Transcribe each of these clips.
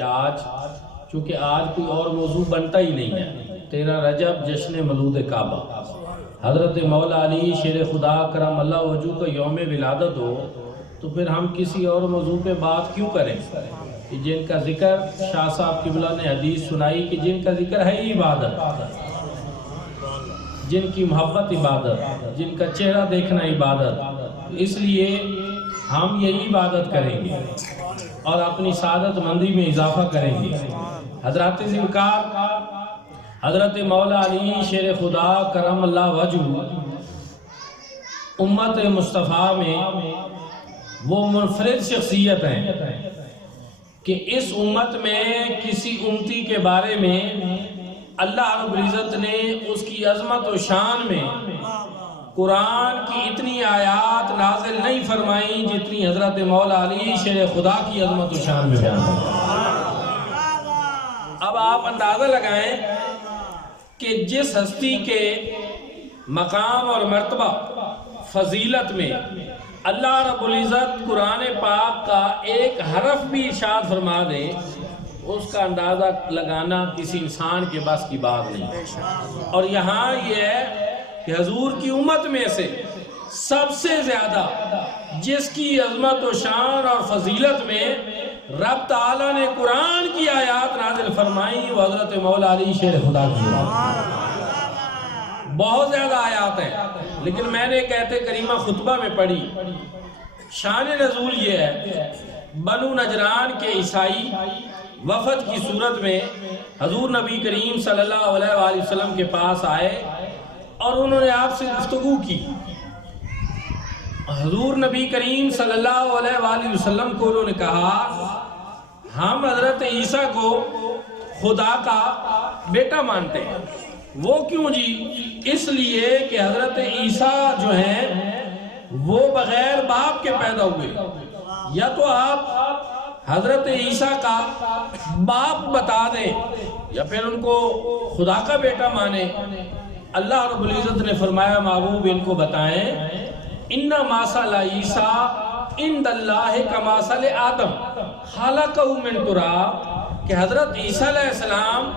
کہ آج چونکہ آج کوئی اور موضوع بنتا ہی نہیں ہے، 13 رجب جشن مولود کعبہ، حضرت مولا علی شیر خدا کرم اللہ وجہہ کا یوم ولادت ہو، تو پھر ہم کسی اور موضوع پہ بات کیوں کریں کہ جن کا ذکر شاہ صاحب قبلہ نے حدیث سنائی کہ جن کا ذکر ہے ہی عبادت، جن کی محبت عبادت، جن کا چہرہ دیکھنا عبادت، اس لیے ہم یہی عبادت کریں گے اور اپنی سعادت مندی میں اضافہ کریں گے۔ حضرات ذوالفقار حضرت مولا علی شیر خدا کرم اللہ وجہہ امت مصطفیٰ میں وہ منفرد شخصیت ہیں کہ اس امت میں کسی امتی کے بارے میں اللہ رب العزت نے اس کی عظمت و شان میں قرآن کی اتنی آیات نازل نہیں فرمائیں جتنی حضرت مولا علی شیر خدا کی عظمت و شان میں بیان فرمائیں۔ اب آپ اندازہ لگائیں کہ جس ہستی کے مقام اور مرتبہ فضیلت میں اللہ رب العزت قرآن پاک کا ایک حرف بھی ارشاد فرما دے، اس کا اندازہ لگانا کسی انسان کے بس کی بات نہیں۔ اور یہاں یہ ہے کہ حضور کی امت میں سے سب سے زیادہ جس کی عظمت و شان اور فضیلت میں رب تعالیٰ نے قرآن کی آیات نازل فرمائی وہ حضرت مولا علی شیر خدا کی۔ بہت زیادہ آیات ہیں، لیکن میں نے کہتے کریمہ خطبہ میں پڑھی۔ شان نزول یہ ہے، بنو نجران کے عیسائی وفد کی صورت میں حضور نبی کریم صلی اللہ علیہ وآلہ وسلم کے پاس آئے اور انہوں نے آپ سے گفتگو کی۔ حضور نبی کریم صلی اللہ علیہ وآلہ وسلم کو انہوں نے کہا ہم حضرت عیسیٰ کو خدا کا بیٹا مانتے ہیں۔ وہ کیوں جی؟ اس لیے کہ حضرت عیسیٰ جو ہیں وہ بغیر باپ کے پیدا ہوئے، یا تو آپ حضرت عیسیٰ کا باپ بتا دیں یا پھر ان کو خدا کا بیٹا مانے۔ اللہ رب العزت نے فرمایا محبوب ان کو بتائیں ان مثل عیسیٰ عند اللہ کمثل آدم خلقہ من تراب، کہ حضرت عیسیٰ علیہ السلام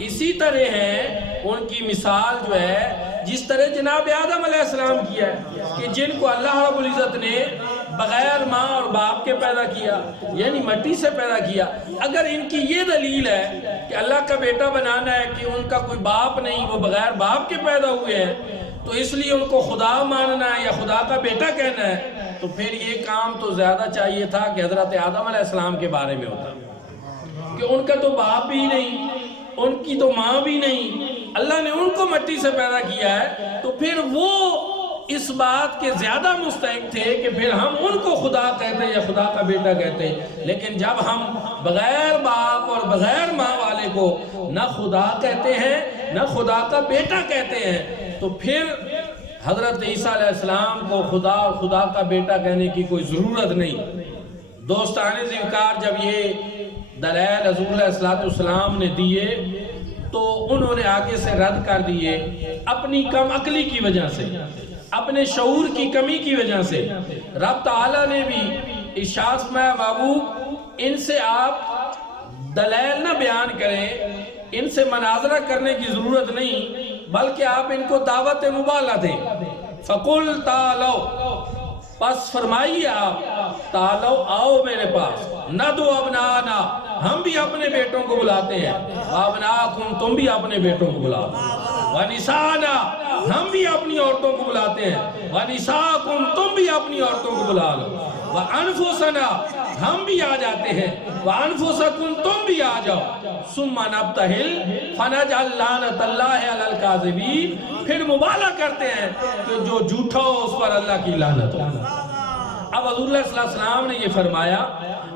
اسی طرح ہیں، ان کی مثال جو ہے جس طرح جناب آدم علیہ السلام کیا ہے کہ جن کو اللہ رب العزت نے بغیر ماں اور باپ کے پیدا کیا، یعنی مٹی سے پیدا کیا۔ اگر ان کی یہ دلیل ہے کہ اللہ کا بیٹا بنانا ہے کہ ان کا کوئی باپ نہیں، وہ بغیر باپ کے پیدا ہوئے ہیں، تو اس لیے ان کو خدا ماننا ہے یا خدا کا بیٹا کہنا ہے، تو پھر یہ کام تو زیادہ چاہیے تھا کہ حضرت آدم علیہ السلام کے بارے میں ہوتا کہ ان کا تو باپ بھی نہیں، ان کی تو ماں بھی نہیں، اللہ نے ان کو مٹی سے پیدا کیا ہے، تو پھر وہ اس بات کے زیادہ مستحق تھے کہ پھر ہم ان کو خدا کہتے یا خدا کا بیٹا کہتے۔ لیکن جب ہم بغیر باپ اور بغیر ماں والے کو نہ خدا کہتے ہیں نہ خدا کا بیٹا کہتے ہیں، تو پھر حضرت عیسیٰ علیہ السلام کو خدا اور خدا کا بیٹا کہنے کی کوئی ضرورت نہیں۔ دوستان ذوالفقار جب یہ دلائل حضور علیہ السلام نے دیے تو انہوں نے آگے سے رد کر دیے اپنی کم عقلی کی وجہ سے، اپنے شعور کی کمی کی وجہ سے۔ رب تعالیٰ نے بھی ارشاد فرمایا محبوب ان سے آپ دلائل نہ بیان کریں، ان سے مناظرہ کرنے کی ضرورت نہیں، بلکہ آپ ان کو دعوت مبالغہ دیں۔ فَقُلْ تَعَالَوْا، پس فرمائیے آپ تعالو آؤ میرے پاس، نَدْعُ أَبْنَاءَنَا، ہم بھی اپنے بیٹوں کو بلاتے ہیں، وَأَبْنَاءَكُمْ، تم بھی اپنے بیٹوں کو بلاؤ، وَنِسَاءَنَا، ہم بھی اپنی عورتوں کو بلاتے ہیں، وَنِسَاءَكُمْ، تم بھی اپنی عورتوں کو بلا لو، وَأَنفُسَنَا، ہم بھی آ جاتے ہیں، وَأَنفُسَكُمْ، تم بھی آ جاؤ، ثُمَّ نَبْتَهِلْ فَنَجْعَلْ لَعْنَةَ اللَّهِ عَلَى الْكَاذِبِينَ، پھر مبالغہ کرتے ہیں کہ جو جھوٹا ہو اس پر اللہ کی لعنت ہو۔ اب حضور علیہ السلام نے یہ فرمایا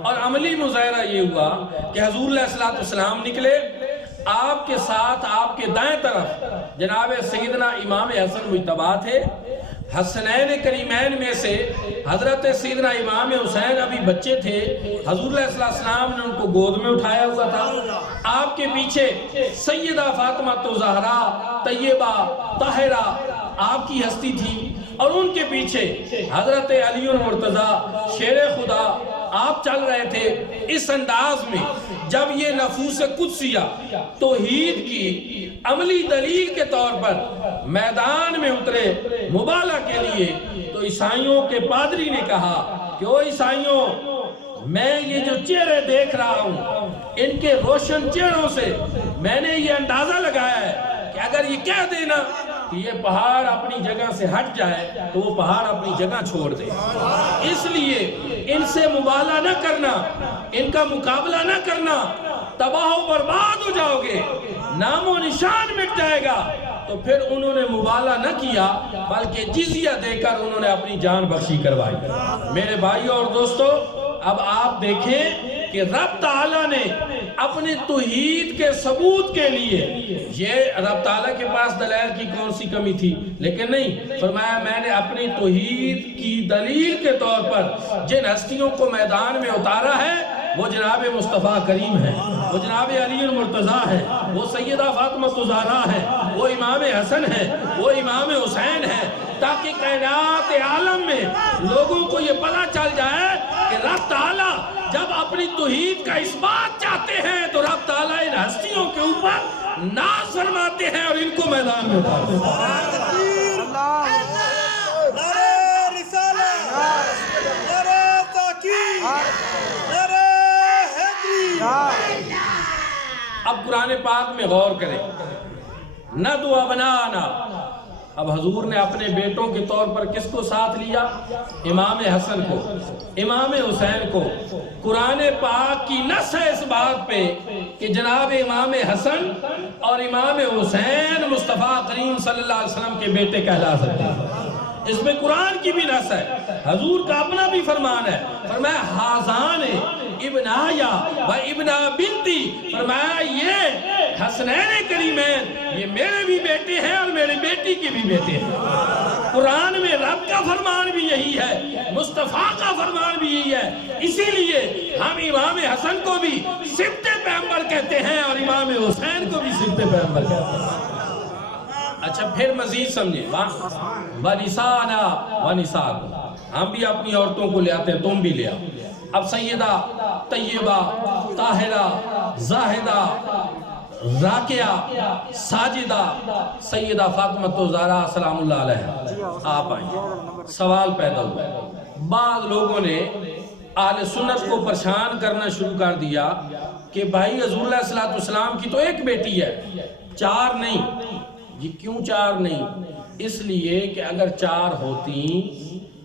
اور عملی مظاہرہ یہ ہوا کہ حضور علیہ السلام نکلے، آپ کے ساتھ آپ کے دائیں طرف جناب سیدنا امام حسن مجتبیٰ تھے، حسنین کریمین میں سے حضرت سیدنا امام حسین ابھی بچے تھے، حضور علیہ السلام نے ان کو گود میں اٹھایا ہوا تھا، آپ کے پیچھے سیدہ فاطمہ الزہرا طیبہ طاہرہ آپ کی ہستی تھی، اور ان کے پیچھے حضرت علی المرتضیٰ شیر خدا آپ چل رہے تھے اس انداز میں، جب یہ نفوس قدسیہ توحید کی عملی دلیل کے طور پر میدان میں اترے مبالغہ کے لیے، تو عیسائیوں کے پادری نے کہا کہ او عیسائیوں، میں یہ جو چہرے دیکھ رہا ہوں، ان کے روشن چہروں سے میں نے یہ اندازہ لگایا ہے کہ اگر یہ کہہ دینا کہ یہ پہاڑ اپنی جگہ سے ہٹ جائے تو وہ پہاڑ اپنی جگہ چھوڑ دے، اس لیے ان سے مبالغہ نہ کرنا، ان کا مقابلہ نہ کرنا، تباہ و برباد ہو جاؤ گے، نام و نشان مٹ جائے گا۔ تو پھر انہوں نے مبالغہ نہ کیا بلکہ جزیہ دے کر انہوں نے اپنی جان بخشی کروائی۔ میرے بھائیوں اور دوستو، اب آپ دیکھیں کہ رب تعالیٰ نے اپنے توحید کے ثبوت کے لیے، یہ رب تعالیٰ کے پاس دلائل کی کون سی کمی تھی، لیکن نہیں، فرمایا میں نے اپنی توحید کی دلیل کے طور پر جن ہستیوں کو میدان میں اتارا ہے وہ جناب مصطفیٰ کریم ہے، وہ جناب علی المرتضیٰ ہے، وہ سیدہ فاطمہ الزہرا ہے، وہ امام حسن ہے، وہ امام حسین ہے، تاکہ کائنات عالم میں لوگوں کو یہ پتہ چل جائے کہ رب تعالیٰ جب اپنی توحید کا اثبات چاہتے ہیں تو رب تعالیٰ ان ہستیوں کے اوپر ناز فرماتے ہیں اور ان کو میدان میں اتارتے ہیں۔ اب قرآن پاک میں غور کریں، نہ تو ابنانا، اب حضور نے اپنے بیٹوں کے طور پر کس کو ساتھ لیا؟ امام حسن کو، امام حسین کو۔ قرآن پاک کی نص ہے اس بات پہ کہ جناب امام حسن اور امام حسین مصطفیٰ کریم صلی اللہ علیہ وسلم کے بیٹے کہلا سکتے ہیں، اس میں قرآن کی بھی نص ہے، حضور کا اپنا بھی فرمان ہے، فرمایا حاضان ابنایا و ابنا بنتی، فرمایا یہ حسنین کریمین یہ میرے بھی بیٹے ہیں اور میرے بیٹی کے بھی بیٹے ہیں۔ قرآن میں رب کا فرمان بھی یہی ہے، مصطفیٰ کا فرمان بھی یہی ہے، اسی لیے ہم امام حسن کو بھی سبط پیغمبر کہتے ہیں اور امام حسین کو بھی سبط پیغمبر کہتے ہیں۔ اچھا پھر مزید سمجھیں، وَنِسَانَا وَنِسَاكُمْ، ہم بھی اپنی عورتوں کو لے آتے ہیں، تم بھی لے آؤ۔ اب سیدہ طیبہ طاہرہ زاہدہ راکعہ ساجدہ سیدہ فاطمہ الزہرا سلام اللہ علیہ آپ آئیں۔ سوال پیدا ہوا، بعض لوگوں نے اہل سنت کو پریشان کرنا شروع کر دیا کہ بھائی حضور علیہ الصلوۃ والسلام کی تو ایک بیٹی ہے، چار نہیں۔ یہ کیوں چار نہیں؟ اس لیے کہ اگر چار ہوتی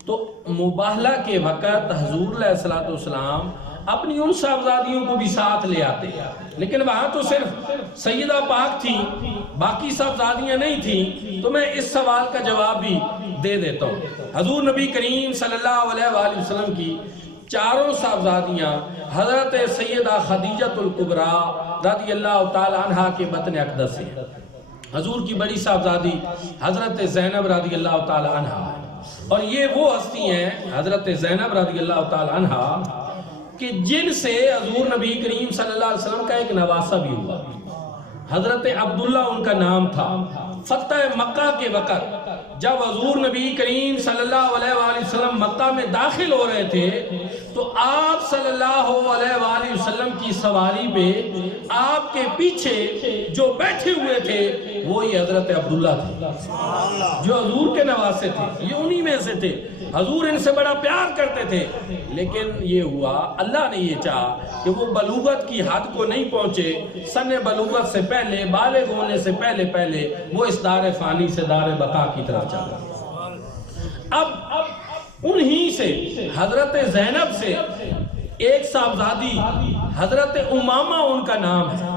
تو مباہلہ کے وقت حضور علیہ الصلوۃ والسلام اپنی ان صاحبزادیوں کو بھی ساتھ لے آتے، لیکن وہاں تو صرف سیدہ پاک تھی، باقی صاحبزادیاں نہیں تھیں۔ تو میں اس سوال کا جواب بھی دے دیتا ہوں۔ حضور نبی کریم صلی اللہ علیہ وآلہ وسلم کی چاروں صاحبزادیاں حضرت سیدہ خدیجہ الکبریٰ رضی اللہ تعالی عنہا کے بطن اقدس سے، حضور کی بڑی صاحبزادی حضرت زینب رضی اللہ تعالی عنہا، اور یہ وہ ہستی ہیں حضرت زینب رضی اللہ تعالی عنہا کہ جن سے حضور نبی کریم صلی اللہ علیہ وسلم کا ایک نواسہ بھی ہوا، حضرت عبداللہ ان کا نام تھا۔ فتح مکہ کے وقت جب حضور نبی کریم صلی اللہ علیہ وآلہ وسلم مکہ میں داخل ہو رہے تھے تو آپ صلی اللہ علیہ وآلہ وسلم کی سواری پہ آپ کے پیچھے جو بیٹھے ہوئے تھے وہی حضرت عبداللہ تھے جو حضور کے نواسے تھے، یہ انہی میں سے تھے۔ حضور ان سے بڑا پیار کرتے تھے، لیکن یہ ہوا اللہ نے یہ چاہا کہ وہ بلوغت کی حد کو نہیں پہنچے، سن بلوغت سے پہلے، بالغ ہونے سے پہلے وہ اس دار فانی سے دار بقا کی طرف چلا۔ اب انہی سے حضرت زینب سے ایک صاحبزادی حضرت امامہ ان کا نام ہے،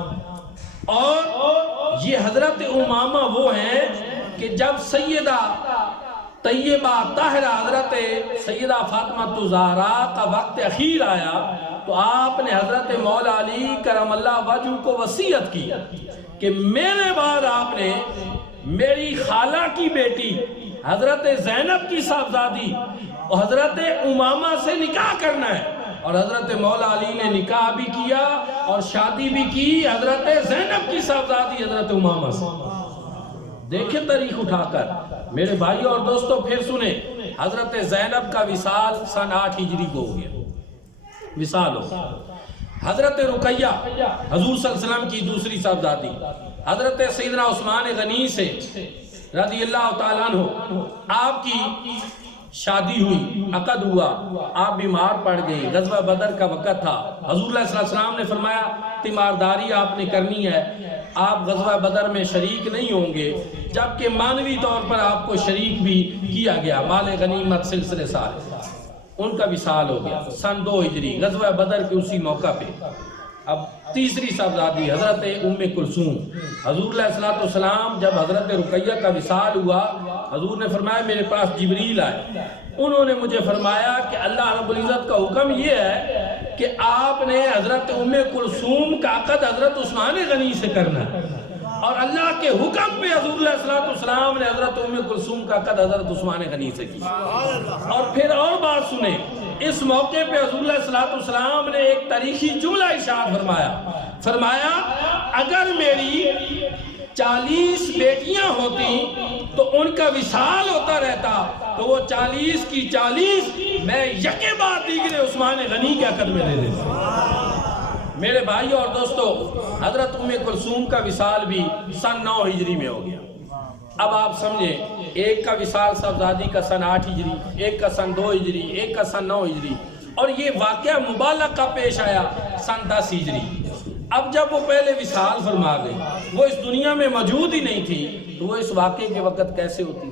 اور یہ حضرت امامہ وہ ہیں کہ جب سیدہ طیبہ طاہرہ حضرت سیدہ فاطمہ الزہرا کا وقت اخیر آیا تو آپ نے حضرت مولا علی کرم اللہ وجہ کو وصیت کی کہ میرے بعد آپ نے میری خالہ کی بیٹی حضرت زینب کی صاحبزادی اور حضرت امامہ سے نکاح کرنا ہے، اور حضرت مولا علی نے نکاح بھی کیا اور شادی بھی کی حضرت زینب کی صاحبزادی حضرت امامہ سے۔ دیکھیں تاریخ اٹھا کر میرے بھائیوں اور دوستوں، پھر سنیں، حضرت زینب کا وصال سن 8 ہجری کو ہو گیا، وصال ہو. حضرت رقیہ حضور صلی اللہ علیہ وسلم کی دوسری صاحبزادی، حضرت سیدنا عثمان غنی سے رضی اللہ تعالیٰ عنہ آپ کی شادی ہوئی، عقد ہوا، آپ بیمار پڑ گئے، غزوہ بدر کا وقت تھا. حضور صلی اللہ علیہ وسلم نے فرمایا تیمارداری آپ نے کرنی ہے، آپ غزوہ بدر میں شریک نہیں ہوں گے، جبکہ معنوی طور پر آپ کو شریک بھی کیا گیا، مال غنیمت سلسلے سارے. ان کا وصال ہو گیا سن 2 ہجری، غزوہ بدر کے اسی موقع پہ. اب تیسری صاحبزادی حضرت ام کلثوم. حضور علیہ السلام جب حضرت رقیہ کا وصال ہوا، حضور نے فرمایا میرے پاس جبریل آئے، انہوں نے مجھے فرمایا کہ اللہ رب العزت کا حکم یہ ہے کہ آپ نے حضرت ام کلثوم کا عقد حضرت عثمان غنی سے کرنا ہے، اور اللہ کے حکم پہ حضور علیہ السلام نے حضرت ام کلثوم کا عقد حضرت عثمان غنی سے کیا. اور پھر اور بات سنیں، اس موقع پہ حضور علیہ السلام نے ایک تاریخی جملہ ارشاد فرمایا اگر میری 40 بیٹیاں ہوتی تو ان کا وصال ہوتا رہتا تو وہ 40 کی 40 میں یکے بعد دیگرے عثمان غنی کے عقد میں دے دیتا. میرے بھائی اور دوستو، حضرت ام کلثوم کا وصال بھی سن 9 ہجری میں ہو گیا. اب آپ سمجھیں، ایک کا وصال صاحبزادی کا سن 8 ہجری، ایک کا سن 2 ہجری، ایک کا سن 9 ہجری، اور یہ واقعہ مبالغہ کا پیش آیا سن 10 ہجری. اب جب وہ پہلے وصال فرما گئی، وہ اس دنیا میں موجود ہی نہیں تھی، تو وہ اس واقعے کے وقت کیسے ہوتی؟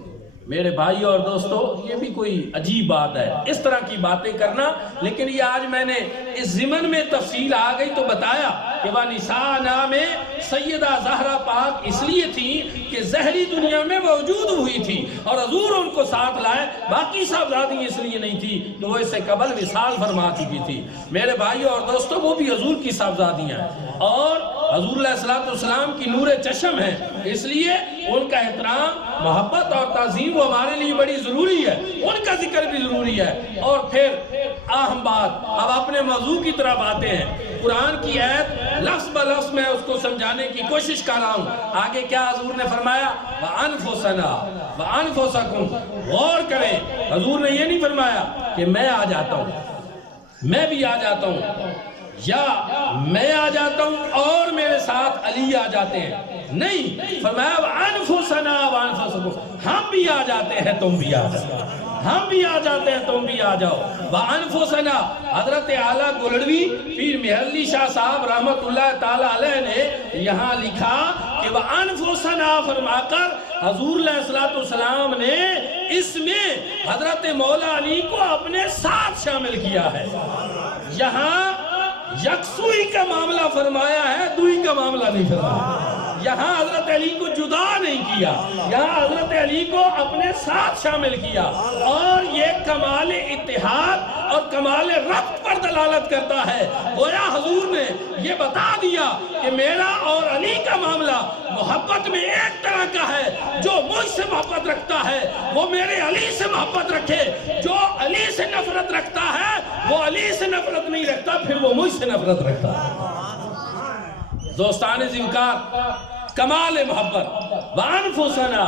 میرے بھائی اور دوستو، یہ بھی کوئی عجیب بات ہے اس طرح کی باتیں کرنا، لیکن یہ آج میں نے اس ضمن میں تفصیل آ گئی تو بتایا کہ وہ نساء نام سیدہ زہرا پاک اس لیے تھی کہ زہری دنیا میں موجود ہوئی تھی اور حضور ان کو ساتھ لائے. باقی صاحبزادی اس لیے نہیں تھی کہ وہ اس سے قبل وصال فرما چکی تھی. میرے بھائی اور دوستو، وہ بھی حضور کی صاحبزادیاں ہیں اور حضور علیہ السلام کی نور چشم ہے، اس لیے ان کا احترام، محبت اور تعظیم وہ ہمارے لیے بڑی ضروری ہے، ان کا ذکر بھی ضروری ہے. اور پھر اہم بات، اب اپنے موضوع کی طرف آتے ہیں. قرآن کی آیت لفظ بلفظ میں اس کو سمجھانے کی کوشش کر رہا ہوں. آگے کیا حضور نے فرمایا؟ وَأَنفُسَنَا وَأَنفُسَكُمْ. غور کریں، حضور نے یہ نہیں فرمایا کہ میں آ جاتا ہوں، میں بھی آ جاتا ہوں، یا میں آ جاتا ہوں اور میرے ساتھ علی آ جاتے ہیں. نہیں، فرمایا وَأَنفُسَنَا وَأَنفُسَكُمْ. ہم بھی آ جاتے ہیں، تم بھی آ جاؤ، ہم بھی آ جاتے ہیں، تم بھی آ جاؤ. وَأَنفُسَنَا. حضرت اعلیٰ گولڑوی پیر مہرعلی شاہ صاحب رحمت اللہ تعالیٰ علیہ نے یہاں لکھا کہ وَأَنفُسَنَا فرما کر حضور علیہ السلام نے اس میں حضرت مولا علی کو اپنے ساتھ شامل کیا ہے. یہاں یکسوئی کا معاملہ فرمایا ہے، دوئی کا معاملہ نہیں فرمایا. یہاں حضرت علی کو جدا نہیں کیا، یہاں حضرت علی کو اپنے ساتھ شامل کیا، اور یہ کمال اتحاد اور کمال ربط پر دلالت کرتا ہے. گویا حضور نے یہ بتا دیا کہ میرا اور علی کا معاملہ محبت میں ایک طرح کا ہے. جو مجھ سے محبت رکھتا ہے وہ میرے علی سے محبت رکھے، جو علی سے نفرت رکھتا ہے وہ علی سے نفرت نہیں رکھتا، پھر وہ مجھ سے نفرت رکھتا ہے. دوستان ذوالفقار، کمال محبت. وَأَنفُسَنَا.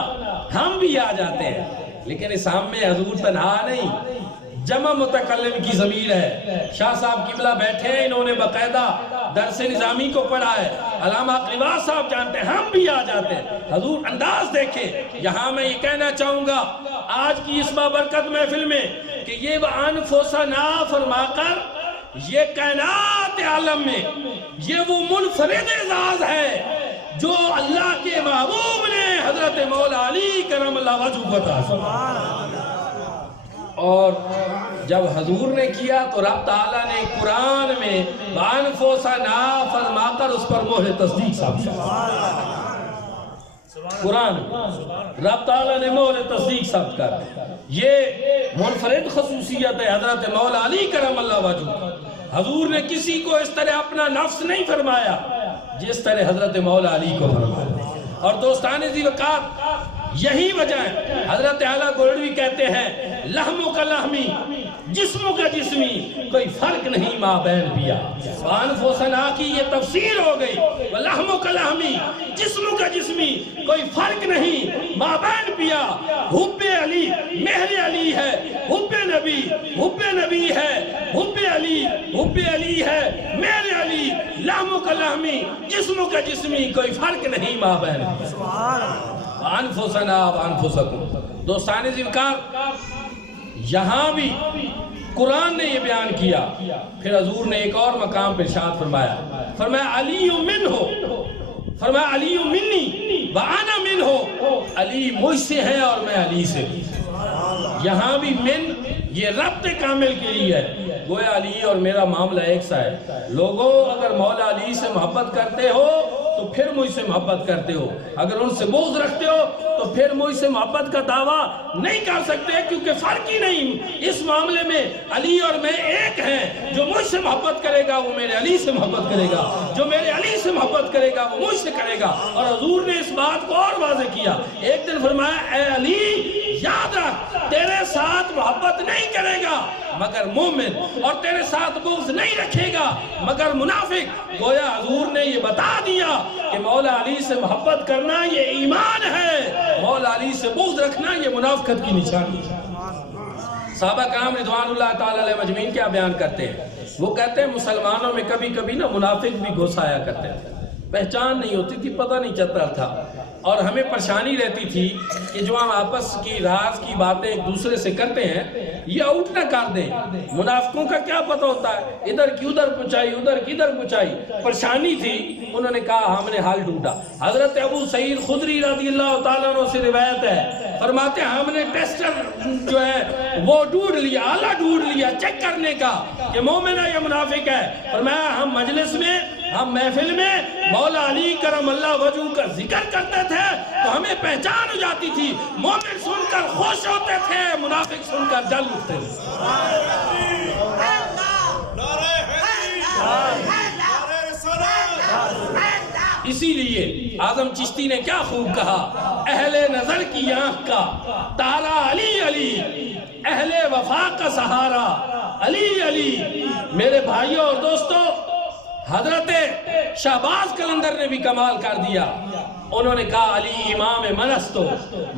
ہم بھی آ جاتے ہیں، لیکن اس ہم میں حضور تنہا نہیں، جمع متکلم کی ضمیر ہے. شاہ صاحب قبلہ بیٹھے ہیں، انہوں نے باقاعدہ درس نظامی کو پڑھا ہے. علامہ اقرباس صاحب جانتے ہیں، ہم بھی آ جاتے ہیں. حضور انداز دیکھیں. یہاں میں یہ کہنا چاہوں گا آج کی اس بابرکت محفل میں کہ یہ وَأَنفُسَنَا فرما کر یہ کائنات عالم میں یہ وہ منفرد اعزاز ہے جو اللہ کے محبوب نے حضرت مولا علی کرم اللہ وجہہ کو عطا فرمایا. اور جب حضور نے کیا تو رب تعالیٰ نے قرآن میں وَأَنفُسَنَا فرما کر اس پر مہر تصدیق ثابت کیا. قرآن رب تعالیٰ نے مہر تصدیق ثابت کر. یہ منفرد خصوصیت ہے حضرت مولا علی کرم اللہ وجہہ. حضور نے کسی کو اس طرح اپنا نفس نہیں فرمایا جس طرح حضرت مولا علی کو فرمایا. اور دوستان ذوالفقار، یہی وجہ ہے حضرت اعلیٰ گولڑوی کہتے ہیں لحموں کا لحمی، جسموں کا جسمی، کوئی فرق نہیں ماں بہن پیا. وَأَنفُسَنَا کی یہ تفسیر ہو گئی. لحموں کا کلہمی جسم کا جسمی کوئی فرق نہیں مابین پیا حب علی مہر علی ہے حب نبی ہے حب علی ہے مہر علی لحم کا لحمی جسم کا جسمی کوئی فرق نہیں مابین انفسنا وانفسکم دوستان ذکر یہاں بھی قرآن نے یہ بیان کیا پھر حضور نے ایک اور مقام پر ارشاد فرمایا علی منہ فرمایا علی منی وانا منہ علی مجھ سے ہے اور میں علی سے یہاں بھی من یہ ربط کامل کے لیے ہے گویا علی اور میرا معاملہ ایک سا ہے لوگوں اگر مولا علی سے محبت کرتے ہو تو پھر مجھ سے محبت کرتے ہو اگر ان سے بغض رکھتے ہو تو پھر مجھ سے محبت کا دعویٰ نہیں کر سکتے کیونکہ فرق ہی نہیں اس معاملے میں علی اور میں ایک ہیں جو مجھ سے محبت کرے گا وہ میرے علی سے محبت کرے گا جو میرے علی سے محبت کرے گا وہ مجھ سے کرے گا اور حضور نے اس بات کو اور واضح کیا ایک دن فرمایا اے علی یاد رکھ تیرے ساتھ محبت نہیں کرے گا مگر مومن اور تیرے ساتھ بغض نہیں رکھے گا مگر منافق گویا حضور نے یہ بتا دیا کہ مولا علی سے محبت کرنا یہ ایمان ہے مولا علی سے بغض رکھنا یہ منافقت کی نشانی ہے صحابہ کرام رضوان اللہ تعالی علیہ مجمعین کیا بیان کرتے ہیں وہ کہتے ہیں مسلمانوں میں کبھی کبھی نا منافق بھی گھس آیا کرتے تھے پہچان نہیں ہوتی تھی پتہ نہیں چلتا تھا اور ہمیں پریشانی رہتی تھی کہ جو ہم آپس کی راز کی باتیں ایک دوسرے سے کرتے ہیں یہ آؤٹ نہ کر دیں منافقوں کا کیا پتہ ہوتا ہے ادھر کی ادھر پہنچائی ادھر کی ادھر پہنچائی پریشانی تھی انہوں نے کہا ہم نے حال ڈھونڈا حضرت ابو سعید خدری رضی اللہ تعالیٰ عنہ سے روایت ہے فرماتے ہیں ہم نے ٹیسٹر جو ہے وہ ڈھونڈ لیا آلہ ڈھونڈ لیا چیک کرنے کا کہ مومن ہے یا منافق ہے فرمایا ہم مجلس میں ہم محفل میں مولا علی کرم اللہ وجہ کا ذکر کرتے تھے تو ہمیں پہچان ہو جاتی تھی مومن سن کر خوش ہوتے تھے منافق سن کر جل اٹھتے تھے اسی لیے اعظم چشتی نے کیا خوب کہا اہل نظر کی آنکھ کا تارا علی علی اہل وفا کا سہارا علی علی میرے بھائیوں اور دوستوں حضرت شہباز قلندر نے بھی کمال کر دیا انہوں نے کہا علی امام منستو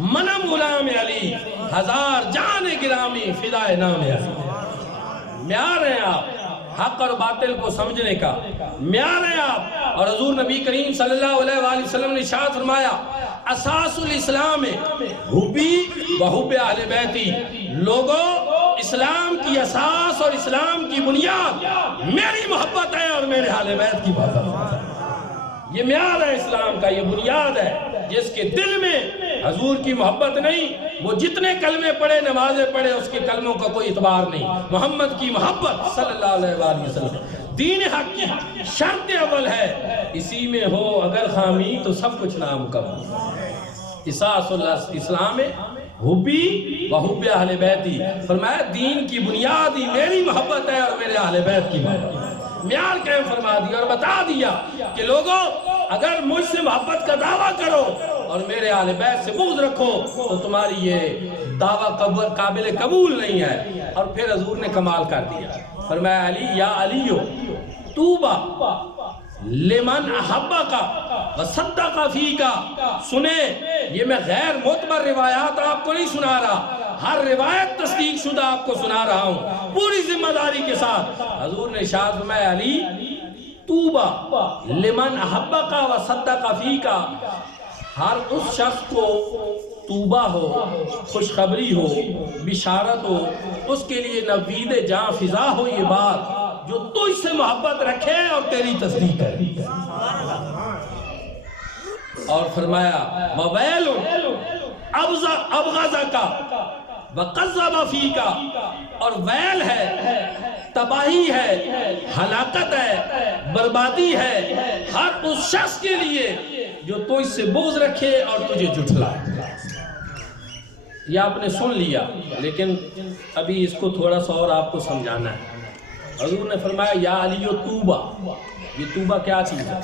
منم غلام علی ہزار جان گرامی فدائے نام علی معیار ہیں آپ حق اور باطل کو سمجھنے کا معیار ہیں آپ اور حضور نبی کریم صلی اللہ علیہ وآلہ وسلم نے ارشاد فرمایا اساس الاسلام حبی و حب اہل بیتی لوگوں اسلام کی اساس اور اسلام کی بنیاد میری محبت ہے اور میرے اہل بیت کی محبت ہے یہ معیار ہے اسلام کا یہ بنیاد ہے جس کے دل میں حضور کی محبت نہیں وہ جتنے کلمے پڑھے نمازیں پڑھے اس کے کلموں کا کوئی اعتبار نہیں محمد کی محبت صلی اللہ علیہ وآلہ وسلم دین حق کی شرط اول ہے اسی میں ہو اگر خامی تو سب کچھ نامکمل اساس الاسلام حبی و حب اہل بیتی فرمایا دین کی بنیاد ہی میری محبت ہے اور میرے اہل بیت کی محبت معیار قائم فرما دیا اور بتا دیا کہ لوگوں اگر مجھ سے محبت کا دعویٰ کرو اور میرے اہل بیت سے بغض رکھو تو تمہاری یہ دعویٰ قابل قبول نہیں ہے اور پھر حضور نے کمال کر دیا فرمایا علی یا علیو توبہ لمن احبہ کا وصدق فی کا سنے یہ میں غیر معتبر روایات آپ کو نہیں سنا رہا ہر روایت تصدیق شدہ آپ کو سنا رہا ہوں پوری ذمہ داری کے ساتھ حضور نے ارشاد فرمایا علی توبہ لمن احبہ کا وصدق فی کا ہر اس شخص کو توبہ ہو خوشخبری ہو بشارت ہو اس کے لیے نوید جاں فضا ہو یہ بات جو تجھ سے محبت رکھے اور تیری تصدیق ہے اور فرمایا وَوَيْلٌ أَبْغَضَكَ وَقَذَّبَ فِيكَ اور ویل ہے تباہی ہے ہلاکت ہے بربادی ہے ہر اس شخص کے لیے جو تجھ سے بغض رکھے اور تجھے جھٹلائے یہ آپ نے سن لیا لیکن ابھی اس کو تھوڑا سا اور آپ کو سمجھانا ہے حضور نے فرمایا یا علیو توبہ یہ توبہ کیا چیز ہے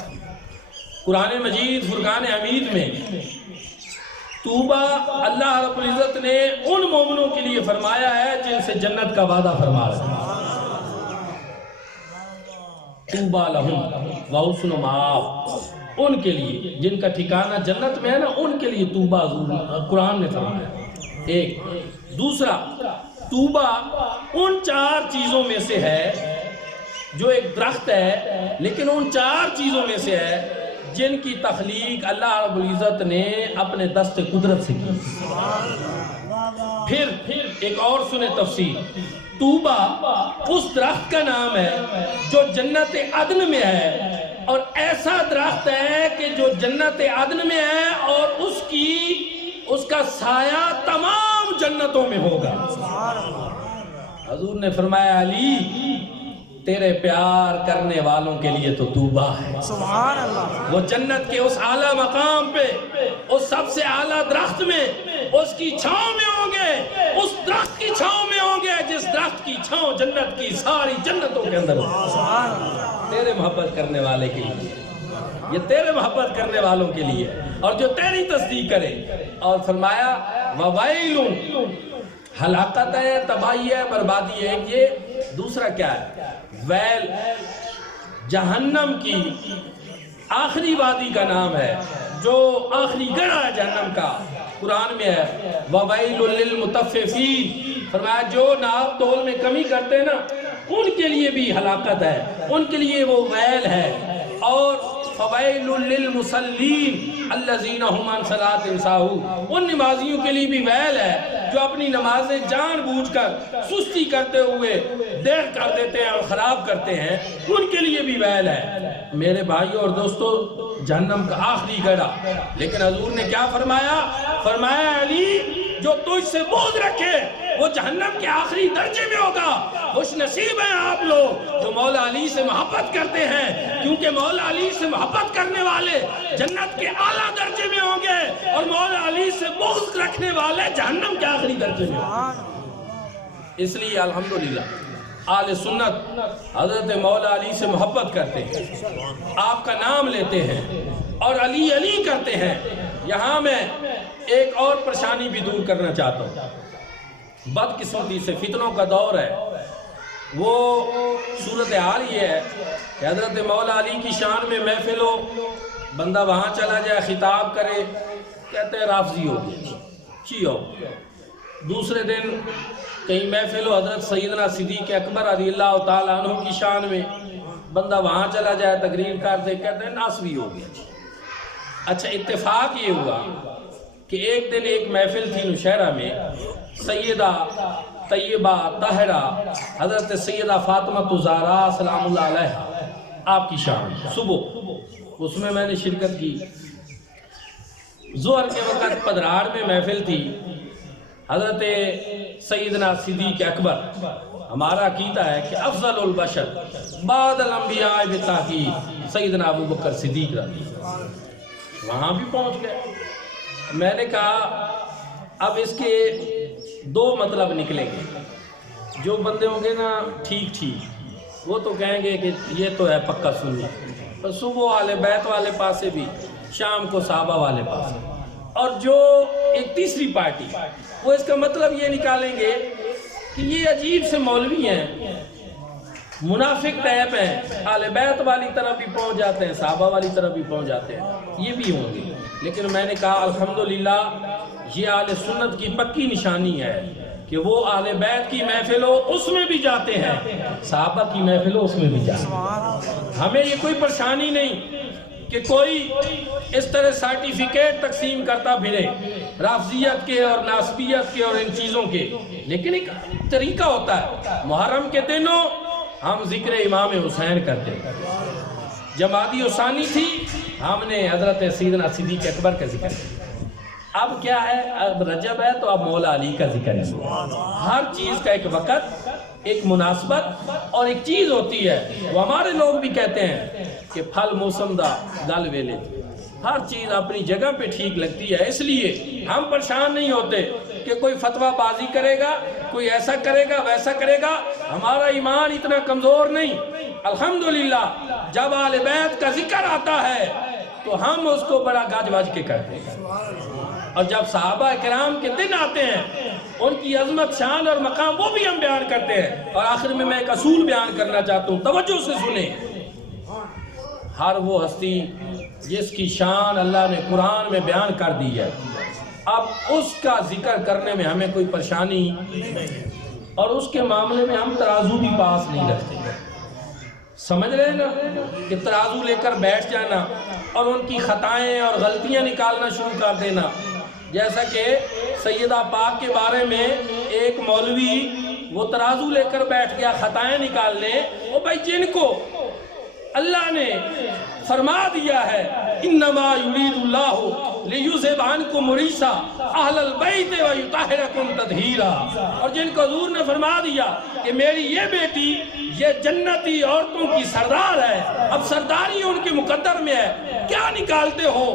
قرآن مجید فرقان حمید میں توبہ اللہ رب العزت نے ان مومنوں کے لیے فرمایا ہے جن سے جنت کا وعدہ فرما رہا ہے طوبی لہم و حسن مآب، ان کے لیے جن کا ٹھکانہ جنت میں ہے نا، ان کے لیے طوبیٰ قرآن نے فرمایا۔ ایک دوسرا، طوبیٰ ان 4 چیزوں میں سے ہے جو ایک درخت ہے، لیکن ان 4 چیزوں میں سے ہے جن کی تخلیق اللہ رب العزت نے اپنے دست قدرت سے کی۔ پھر ایک اور سنیں تفسیر، طوبیٰ اس درخت کا نام ہے جو جنت عدن میں ہے، اور ایسا درخت ہے کہ جو جنت عدن میں ہے اور اس کا سایہ تمام جنتوں میں ہوگا۔ حضور نے فرمایا علی تیرے پیار کرنے والوں کے لیے تو طوبیٰ ہے۔ سبحان اللہ۔ وہ جنت کے اس اعلیٰ مقام پہ، اس سب سے اعلیٰ درخت میں، اس کی چھاؤں میں ہوں گے، اس درخت کی چھاؤں میں ہوں گے جس درخت کی چھاؤں جنت کی ساری جنتوں کے اندر ہوگی۔ تیرے محبت کرنے والے کے لیے، یہ تیرے محبت کرنے والوں کے لیے، اور جو تیری تصدیق کرے۔ اور فرمایا وَوَيْلٌ، ہلاکت ہے، تباہی ہے، بربادی ہے۔ یہ دوسرا کیا ہے؟ ویل، جہنم کی آخری وادی کا نام ہے، جو آخری گڑھا ہے جہنم کا، قرآن میں ہے وَوَيْلٌ لِّلْمُطَفِّفِينَ، فرمایا جو ناپ تول میں کمی کرتے ہیں نا، ان کے لیے بھی ہلاکت ہے، ان کے لیے وہ ویل ہے۔ اور فَوَيْلٌ لِّلْمُصَلِّينَ الَّذِينَ هُمْ عَنْ صَلَاتِهِمْ سَاهُونَ، ان نمازیوں کے لیے بھی ویل ہے جو اپنی نمازیں جان بوجھ کر سستی کرتے ہوئے دیر کر دیتے ہیں اور خراب کرتے ہیں، ان کے لیے بھی ویل ہے۔ میرے بھائیوں اور دوستو، جہنم کا آخری گڑھا، لیکن حضور نے کیا فرمایا؟ فرمایا علی جو تجھ سے بغض رکھے وہ جہنم کے آخری درجے میں ہوگا۔ خوش نصیب ہیں آپ لوگ جو مولا علی سے محبت کرتے ہیں، کیونکہ مولا علی سے محبت کرنے والے جنت کے اعلیٰ درجے میں ہوں گے، اور مولا علی سے بغض رکھنے والے جہنم کے آخری درجے میں ہوں گے۔ اس لیے الحمدللہ اہل سنت حضرت مولا علی سے محبت کرتے ہیں، آپ کا نام لیتے ہیں اور علی علی کرتے ہیں۔ یہاں میں ایک اور پریشانی بھی دور کرنا چاہتا ہوں۔ بدقسمتی سے فتنوں کا دور ہے، وہ صورتحال یہ ہے کہ حضرت مولا علی کی شان میں محفل ہو، بندہ وہاں چلا جائے، خطاب کرے، کہتے ہیں رافضی ہو گیا، چی ہو۔ دوسرے دن کہیں محفل ہو حضرت سیدنا صدیق اکبر رضی اللہ تعالیٰ عنہ کی شان میں، بندہ وہاں چلا جائے، تقریر کر دے، کہتے ہیں ناسوی ہو گیا۔ اچھا، اتفاق یہ ہوا کہ ایک دن ایک محفل تھی نوشہرہ میں، سیدہ طیبہ طاہرہ حضرت سیدہ فاطمہ زہرا سلام اللہ علیہا آپ کی شان، صبح اس میں میں نے شرکت کی۔ ظہر کے وقت پدرار میں محفل تھی، حضرت سیدنا صدیق اکبر، ہمارا عقیدہ ہے کہ افضل البشر بعد الانبیاء بالتحقیق سیدنا ابو بکر صدیق رضی اللہ عنہ، وہاں بھی پہنچ گئے۔ میں نے کہا اب اس کے 2 مطلب نکلیں گے۔ جو بندے ہوں گے نا ٹھیک وہ تو کہیں گے کہ یہ تو ہے پکا سنی، تو صبح والے بیت والے پاسے بھی، شام کو صحابہ والے پاسے، اور جو ایک تیسری پارٹی وہ اس کا مطلب یہ نکالیں گے کہ یہ عجیب سے مولوی ہیں، منافق ٹائپ ہیں، اہل بیت والی طرف بھی پہنچ جاتے ہیں، صحابہ والی طرف بھی پہنچ جاتے ہیں، یہ بھی ہوں گے۔ لیکن میں نے کہا الحمدللہ یہ اہل سنت کی پکی نشانی ہے کہ وہ اہل بیت کی محفل ہو اس میں بھی جاتے ہیں، صحابہ کی محفل ہو اس میں بھی جاتے ہیں۔ ہمیں یہ کوئی پریشانی نہیں کہ کوئی اس طرح سرٹیفکیٹ تقسیم کرتا پھرے رافضیت کے اور ناسبیت کے اور ان چیزوں کے، لیکن ایک طریقہ ہوتا ہے۔ محرم کے دنوں ہم ذکر امام حسین کرتے ہیں، جمادی ثانی تھی ہم نے حضرت سیدنا صدیق اکبر کا ذکر کیا۔ اب کیا ہے، اب رجب ہے تو اب مولا علی کا ذکر ہے۔ ہر چیز کا ایک وقت، ایک مناسبت اور ایک چیز ہوتی ہے۔ وہ ہمارے لوگ بھی کہتے ہیں کہ پھل موسم دا گل ویلے، ہر چیز اپنی جگہ پہ ٹھیک لگتی ہے۔ اس لیے ہم پریشان نہیں ہوتے کہ کوئی فتویٰ بازی کرے گا، کوئی ایسا کرے گا ویسا کرے گا، ہمارا ایمان اتنا کمزور نہیں۔ الحمدللہ جب اہل بیت کا ذکر آتا ہے تو ہم اس کو بڑا گاج واج کے کرتے ہیں، اور جب صحابہ کرام کے دن آتے ہیں ان کی عظمت، شان اور مقام وہ بھی ہم بیان کرتے ہیں۔ اور آخر میں ایک اصول بیان کرنا چاہتا ہوں، توجہ سے سنیں۔ ہر وہ ہستی جس کی شان اللہ نے قرآن میں بیان کر دی ہے، اب اس کا ذکر کرنے میں ہمیں کوئی پریشانی اور اس کے معاملے میں ہم ترازو بھی پاس نہیں رکھتے. سمجھ رہے ہیں نا کہ ترازو لے کر بیٹھ جانا اور ان کی خطائیں اور غلطیاں نکالنا شروع کر دینا. جیسا کہ سیدہ پاک کے بارے میں ایک مولوی وہ ترازو لے کر بیٹھ گیا خطائیں نکالنے. وہ بھائی جن کو اللہ نے فرما دیا ہے انما یرید اللہ لیذھب عنکم الرجس اہل البیت ویطہرکم تطہیرا، اور جن کو حضور نے فرما دیا کہ میری یہ بیٹی یہ جنتی عورتوں کی سردار ہے، اب سرداری ان کے مقدر میں ہے، کیا نکالتے ہو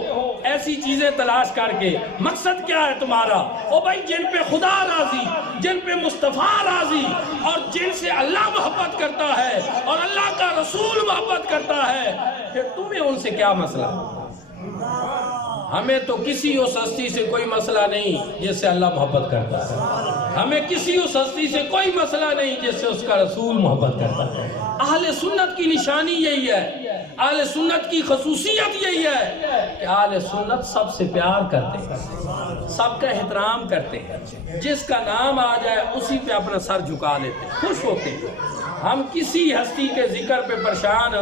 ایسی چیزیں تلاش کر کے؟ مقصد کیا ہے تمہارا؟ او بھائی جن پہ خدا راضی، جن پہ مصطفیٰ راضی، اور جن سے اللہ محبت کرتا ہے اور اللہ کا رسول محبت کرتا ہے، پھر تمہیں ان سے کیا مسئلہ؟ ہمیں تو کسی اس ہستی سے کوئی مسئلہ نہیں جس سے اللہ محبت کرتا ہے، ہمیں کسی اس ہستی سے کوئی مسئلہ نہیں جس سے اس کا رسول محبت کرتا ہے. اہل سنت کی نشانی یہی ہے، اہل سنت کی خصوصیت یہی ہے کہ اہل سنت سب سے پیار کرتے ہیں، سب کا احترام کرتے ہیں، جس کا نام آ جائے اسی پہ اپنا سر جھکا لیتے ہیں، خوش ہوتے ہیں. ہم کسی ہستی کے ذکر پہ پریشان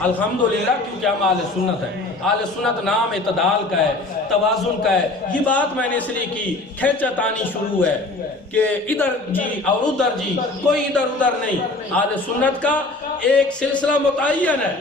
الحمدللہ، کیونکہ ہم اہل سنت ہیں. اہل سنت نام اعتدال کا ہے، توازن کا ہے. یہ بات میں نے اس لیے کی، کھینچا تانی شروع ہے کہ ادھر جی اور ادھر جی، کوئی ادھر ادھر نہیں. اہل سنت کا ایک سلسلہ متعین ہے